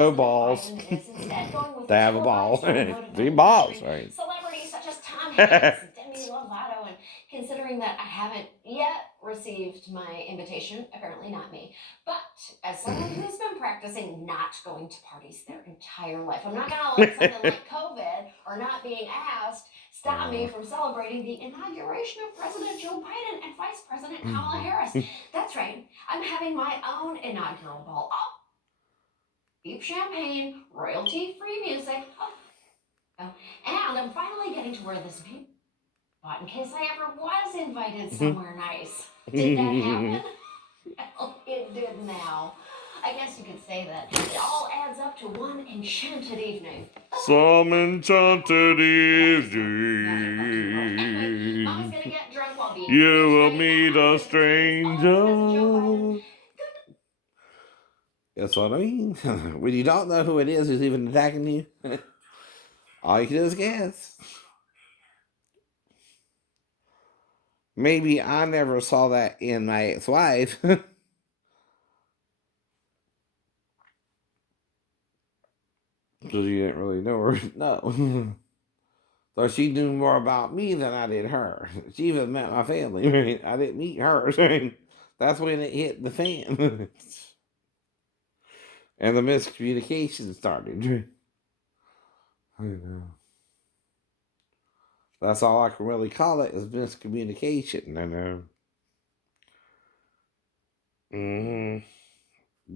No President balls. Biden is instead going with They a have a ball. televised remote 3 event balls, featuring right? celebrities such as Tom Hanks, Demi Lovato, and considering that I haven't yet received my invitation, apparently not me, but as someone who's been practicing not going to parties their entire life, I'm not gonna let something like COVID or not being asked stop me from celebrating the inauguration of President Joe Biden and Vice President Kamala Harris. That's right, I'm having my own inaugural ball. Oh, cheap champagne, royalty-free music. Oh, and I'm finally getting to wear this beautiful spot in case I ever was invited somewhere nice. Did that happen? Well, it did now. I guess you could say that it all adds up to one enchanted evening. Some enchanted Anyway, Mama's evening, gonna get drunk while being you British will tonight, meet and I'm a gonna pretend it's all because of Joe Biden. stranger. That's what I mean. When you don't know who it is who's even attacking you, all you can do is guess. Maybe I never saw that in my ex-wife. Because you didn't really know her. No. So she knew more about me than I did her. She even met my family. Right? I didn't meet her. Right? That's when it hit the fan. And the miscommunication started. I know. That's all I can really call it is miscommunication. I know.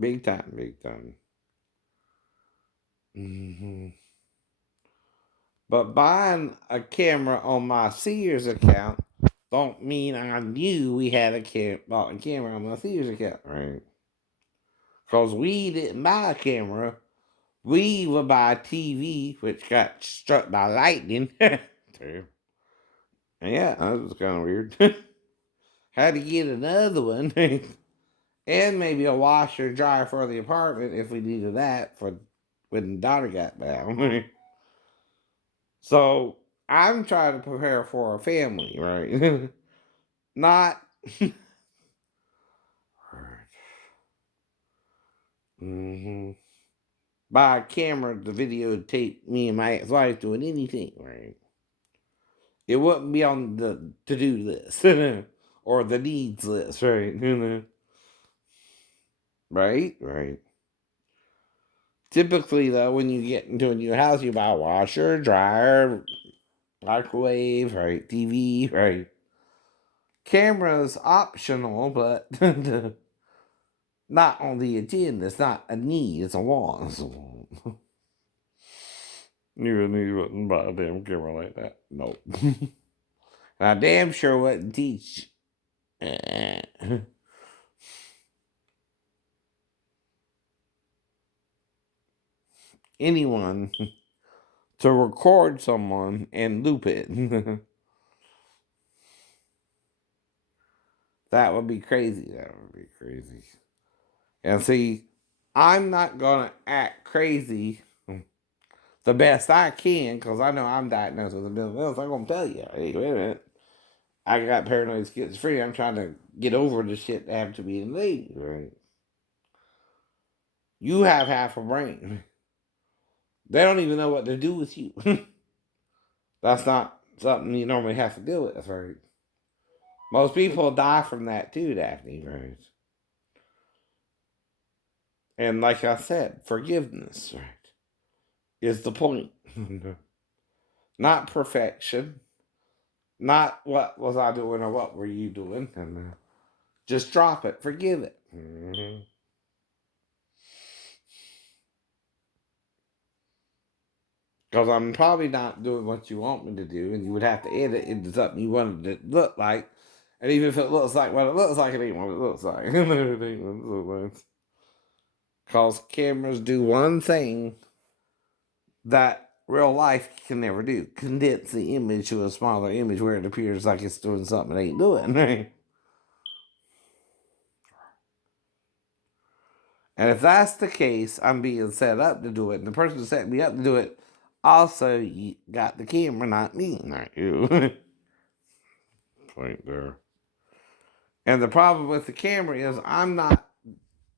Big time, big time. But buying a camera on my Sears account don't mean I knew we had bought a camera on my Sears account, right? Because we didn't buy a camera. We would buy a TV, which got struck by lightning. True. Yeah, that was kind of weird. Had to get another one. And maybe a washer dryer for the apartment if we needed that for when daughter got down. So I'm trying to prepare for a family, right? Not buy a camera to videotape me and my ex-wife doing anything, right? It wouldn't be on the to-do list or the needs list, right? Right, right. Typically, though, when you get into a new house, you buy a washer, dryer, microwave, right? TV, right? Camera's optional, but not on the agenda. It's not a need, it's a want. It's a want. You wouldn't buy a damn camera like that. Nope. And I damn sure wouldn't teach anyone to record someone and loop it. That would be crazy. That would be crazy. And see, I'm not going to act crazy the best I can because I know I'm diagnosed with a mental illness. I'm going to tell you, hey, wait a minute. I got paranoid schizophrenia. I'm trying to get over the shit that happened to me in the lady, right? You have half a brain. They don't even know what to do with you. That's not something you normally have to deal with, right? Most people die from that too, Daphne, right? And like I said, forgiveness, right, is the point. Not perfection. Not what was I doing or what were you doing. And just drop it. Forgive it. Because I'm probably not doing what you want me to do, and you would have to edit into something you wanted it to look like. And even if it looks like what it looks like, it ain't what it looks like. It ain't what it looks like. Because cameras do one thing that real life can never do: condense the image to a smaller image where it appears like it's doing something it ain't doing. And if that's the case, I'm being set up to do it. And the person who set me up to do it also got the camera, not me, not you. Point there. And the problem with the camera is I'm not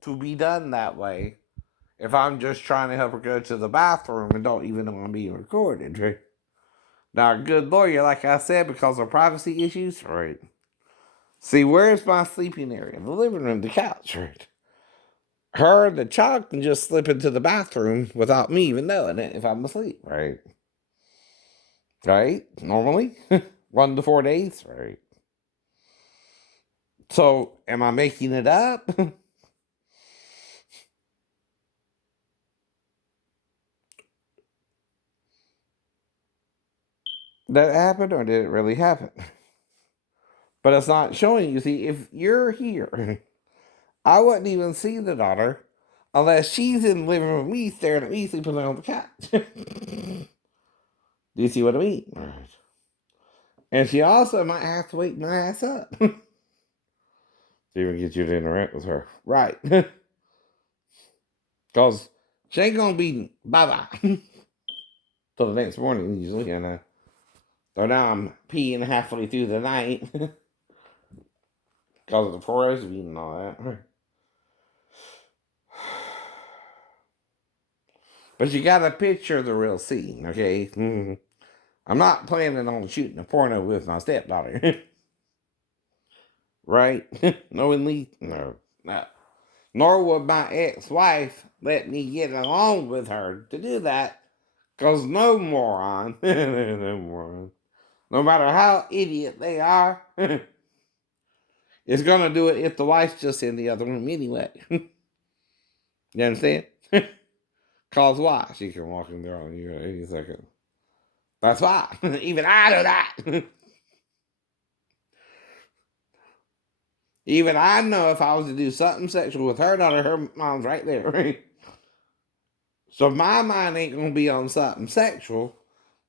to be done that way. if I'm just trying to help her go to the bathroom and don't even know I'm being recorded, right? Now, a good lawyer, like I said, because of privacy issues, right? See, where's my sleeping area? The living room, the couch, right? Her, the child can just slip into the bathroom without me even knowing it if I'm asleep, right? Right? Normally, 1 to 4 days, right? So, am I making it up? That happened, or did it really happen? But it's not showing you. See, if you're here, I wouldn't even see the daughter unless she's in the living room with me, staring at me, sleeping on the couch. Do you see what I mean? Right. And she also might have to wake my ass up to even get you to interact with her. Right. Because she ain't going to be bye-bye till the next morning, usually. And so now I'm peeing halfway through the night because of the porosity and all that. But you got to picture the real scene, okay? I'm not planning on shooting a porno with my stepdaughter. Right? Knowingly? No. No. Nor would my ex-wife let me get along with her to do that. Because no moron, no moron, no matter how idiot they are, is going to do it if the wife's just in the other room anyway. You understand? Cause why? She can walk in there on you at any second. That's why. Even I know that. Even I know if I was to do something sexual with her daughter, her mom's right there. Right? So my mind ain't gonna be on something sexual.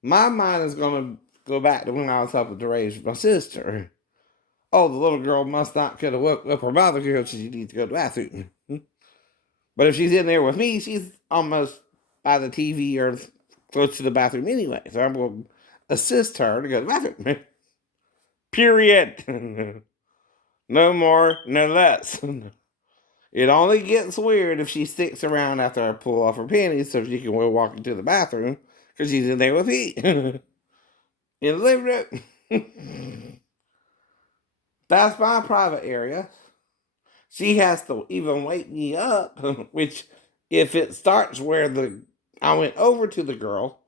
My mind is gonna go back to when I was helping to raise my sister. Oh, the little girl must not could have woke up her mother because she needs to go to the bathroom. But if she's in there with me, she's almost by the TV or close to the bathroom anyway. So I'm going to assist her to go to the bathroom. Period. No more, no less. It only gets weird if she sticks around after I pull off her panties so she can walk into the bathroom because she's in there with me. In the living room. That's my private area. She has to even wake me up, which if it starts where I went over to the girl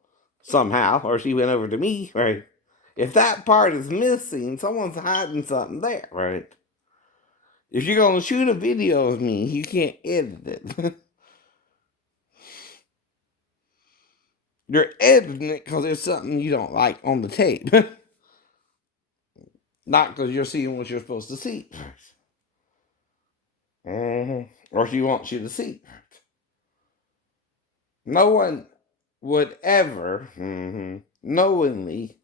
somehow, or she went over to me, right? If that part is missing, someone's hiding something there, right? If you're gonna shoot a video of me, you can't edit it. You're editing it because there's something you don't like on the tape. Not because you're seeing what you're supposed to see. Or she wants you to see. No one would ever knowingly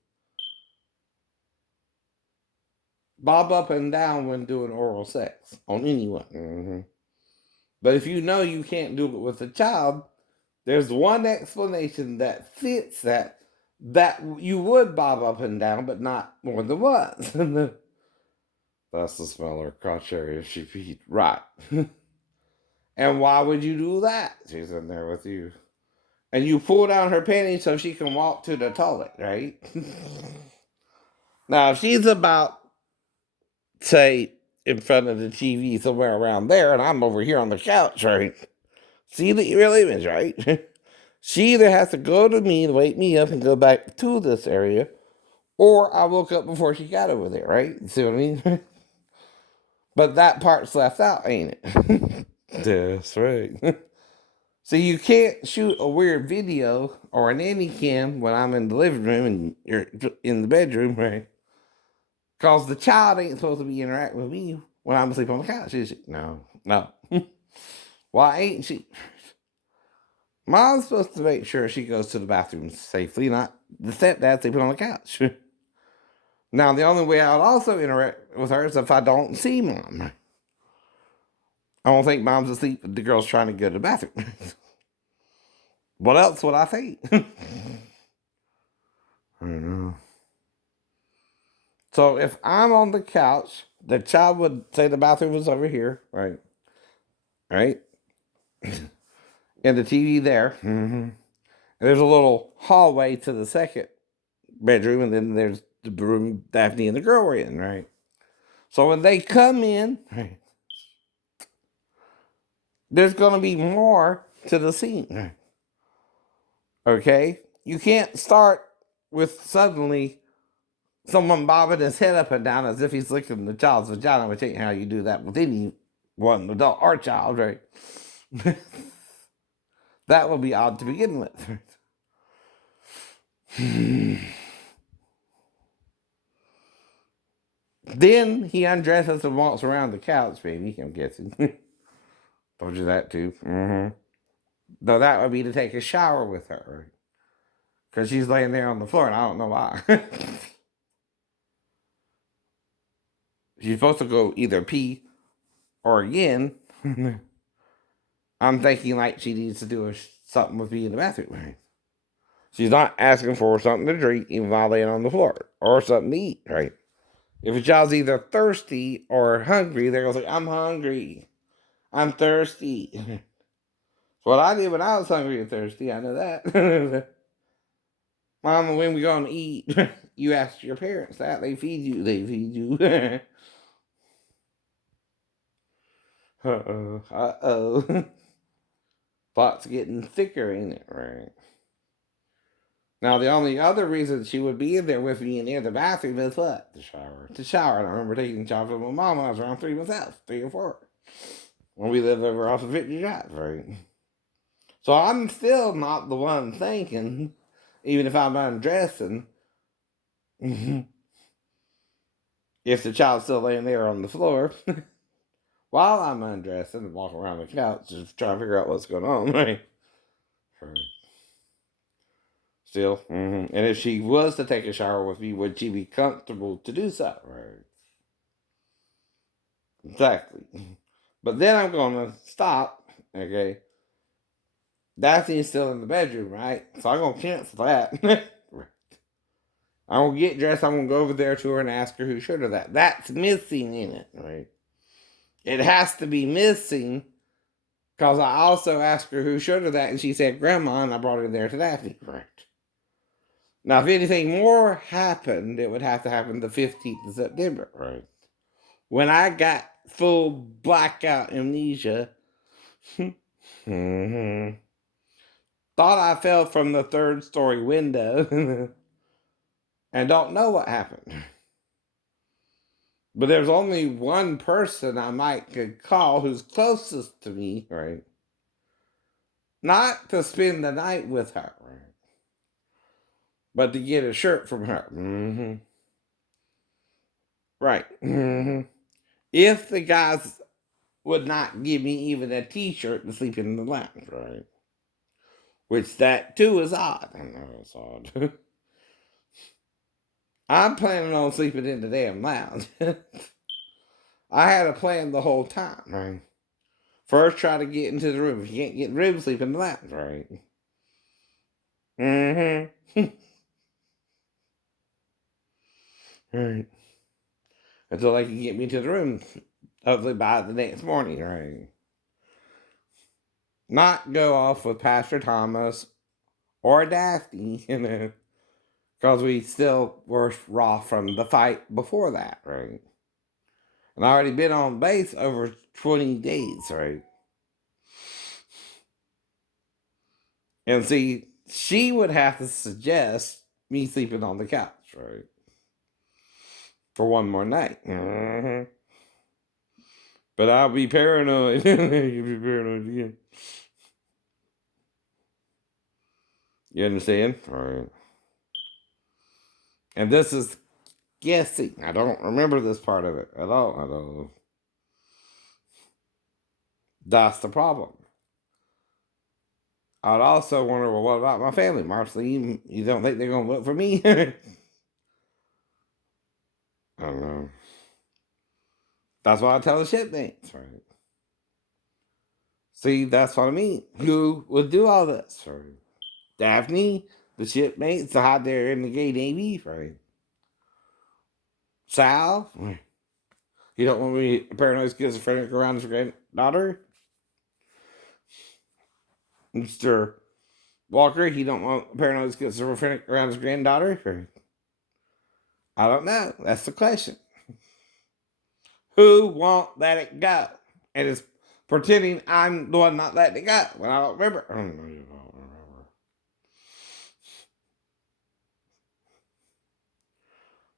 bob up and down when doing oral sex on anyone. But if you know you can't do it with a child, there's one explanation that fits that you would bob up and down, but not more than once. That's the smell her crotch area she peed. Right. And why would you do that? She's in there with you. And you pull down her panties so she can walk to the toilet, right? Now, if she's about, say, in front of the TV somewhere around there, and I'm over here on the couch, right? See the real image, right? She either has to go to me to wake me up and go back to this area, or I woke up before she got over there, right? You see what I mean? But that part's left out, ain't it? That's right. So you can't shoot a weird video or an nanny cam when I'm in the living room and you're in the bedroom, right? Because the child ain't supposed to be interacting with me when I'm asleep on the couch, is she? No, no. Why ain't she? Mom's supposed to make sure she goes to the bathroom safely, not the stepdad sleeping on the couch. Now, the only way I would also interact with her is if I don't see mom. I don't think mom's asleep, the girl's trying to go to the bathroom. What else would I think? I don't know. So if I'm on the couch, the child would say the bathroom is over here, right? Right? and the TV there. And there's a little hallway to the second bedroom, and then there's the room Daphne and the girl were in, right? So when they come in, right, there's going to be more to the scene, right? Okay? You can't start with suddenly someone bobbing his head up and down as if he's licking the child's vagina, which ain't how you do that with anyone, adult or child, right? That would be odd to begin with. Then he undresses and walks around the couch, baby, I'm guessing. Told you that too. Though that would be to take a shower with her. Because she's laying there on the floor and I don't know why. She's supposed to go either pee or again. I'm thinking like she needs to do something with me in the bathroom. Right? She's not asking for something to drink even while laying on the floor. Or something to eat, right? If a child's either thirsty or hungry, they're going to say, I'm hungry. I'm thirsty. What I did when I was hungry and thirsty, I know that. Mama, when we going to eat, you ask your parents that. They feed you. They feed you. Uh-oh. Uh-oh. Plot's getting thicker, ain't it? Right. Now, the only other reason she would be in there with me near the bathroom is what? The shower. The shower. And I remember taking a shower with my mom when I was around 3 myself. 3 or 4. When we lived over off of 50 Drive, right? So I'm still not the one thinking, even if I'm undressing, if the child's still laying there on the floor, while I'm undressing and walking around the couch, just trying to figure out what's going on, right? Still, and if she was to take a shower with me, would she be comfortable to do so? Right. Exactly. But then I'm going to stop, okay? Daphne's still in the bedroom, right? So I'm going to cancel that. I'm going to get dressed. I'm going to go over there to her and ask her who showed her that. That's missing in it, right? It has to be missing because I also asked her who showed her that, and she said Grandma, and I brought her there to Daphne, right? Now, if anything more happened, it would have to happen the 15th of September, right? When I got full blackout amnesia, thought I fell from the 3rd-story window and don't know what happened. But there's only one person I might could call who's closest to me, right? Not to spend the night with her, right? But to get a shirt from her. Right. If the guys would not give me even a t-shirt to sleep in the lounge, right? Which that too is odd. I know it's odd. I'm planning on sleeping in the damn lounge. I had a plan the whole time, right? First, try to get into the room. If you can't get in the room, sleep in the lounge, right? Right. Until they can get me to the room, hopefully by the next morning, right? Not go off with Pastor Thomas or Daphne, because we still were raw from the fight before that, right? And I already been on base over 20 days, right? And see, she would have to suggest me sleeping on the couch, right? For one more night. But I'll be paranoid. You'll be paranoid again. You understand? All right. And this is guessing. I don't remember this part of it at all. I don't know. That's the problem. I'd also wonder, well, what about my family? Marceline, you don't think they're going to vote for me? I don't know. That's why I tell the shipmates, right? See, that's what I mean. Who would do all this, right? Daphne, the shipmates, the hot there in the gay Navy, right? Sal, you don't want me paranoid schizophrenic around his granddaughter? Mr. Walker, he don't want paranoid schizophrenic around his granddaughter? Or, I don't know. That's the question. Who won't let it go? And is pretending I'm the one not letting it go when I don't remember. I don't remember.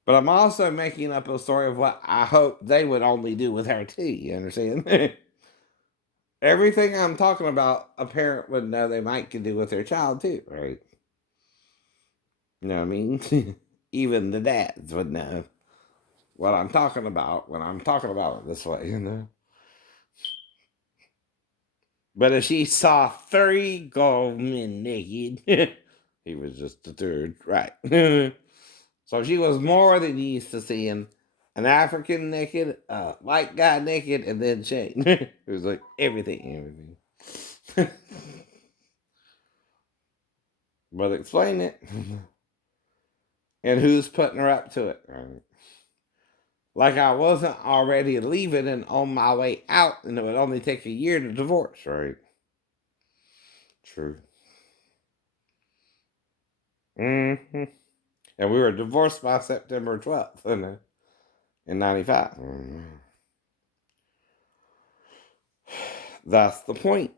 But I'm also making up a story of what I hope they would only do with her too. You understand? Everything I'm talking about, a parent would know they might could do with their child too, right? You know what I mean? Even the dads would know what I'm talking about when I'm talking about it this way, you know? But if she saw 3 Goldman naked, he was just the third, right? So she was more than used to seeing an African naked, a white guy naked, and then Shane. It was like everything. But explain it. And who's putting her up to it? Right? Like I wasn't already leaving and on my way out, and it would only take a year to divorce, right? True. Mm-hmm. And we were divorced by September 12th in 95. Mm-hmm. That's the point.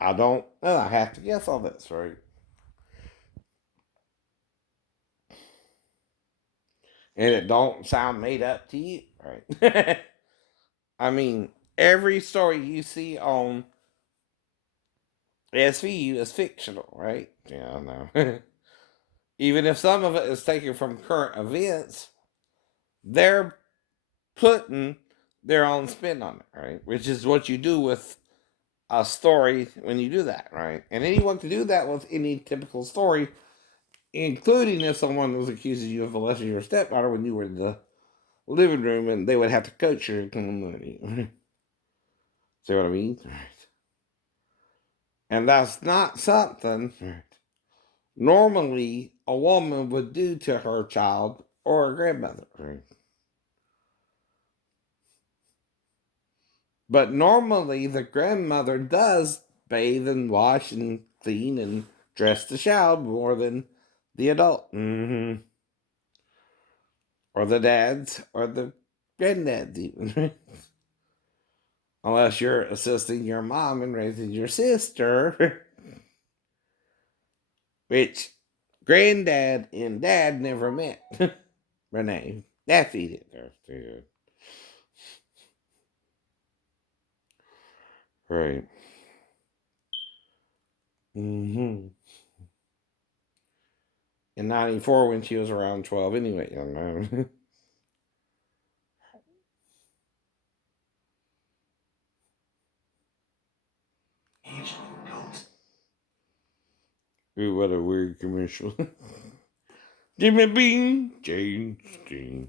I don't know. I have to guess all this, right? And it don't sound made up to you, right? I mean, every story you see on SVU is fictional, right? Yeah, I know. Even if some of it is taken from current events, they're putting their own spin on it, right? Which is what you do with a story when you do that, right? And anyone can do that with any typical story, including if someone was accusing you of molesting your stepdaughter when you were in the living room and they would have to coach her. See what I mean? Right. And that's not something normally a woman would do to her child or a grandmother. Right? But normally the grandmother does bathe and wash and clean and dress the child more than the adult. Mm-hmm. Or the dads or the granddads even. Unless you're assisting your mom in raising your sister. Which granddad and dad never met. Renee. That's it. Right. Mm-hmm. In 94 when she was around 12 anyway, young man. Ooh, what a weird commercial. Jimmy Bean, James Dean.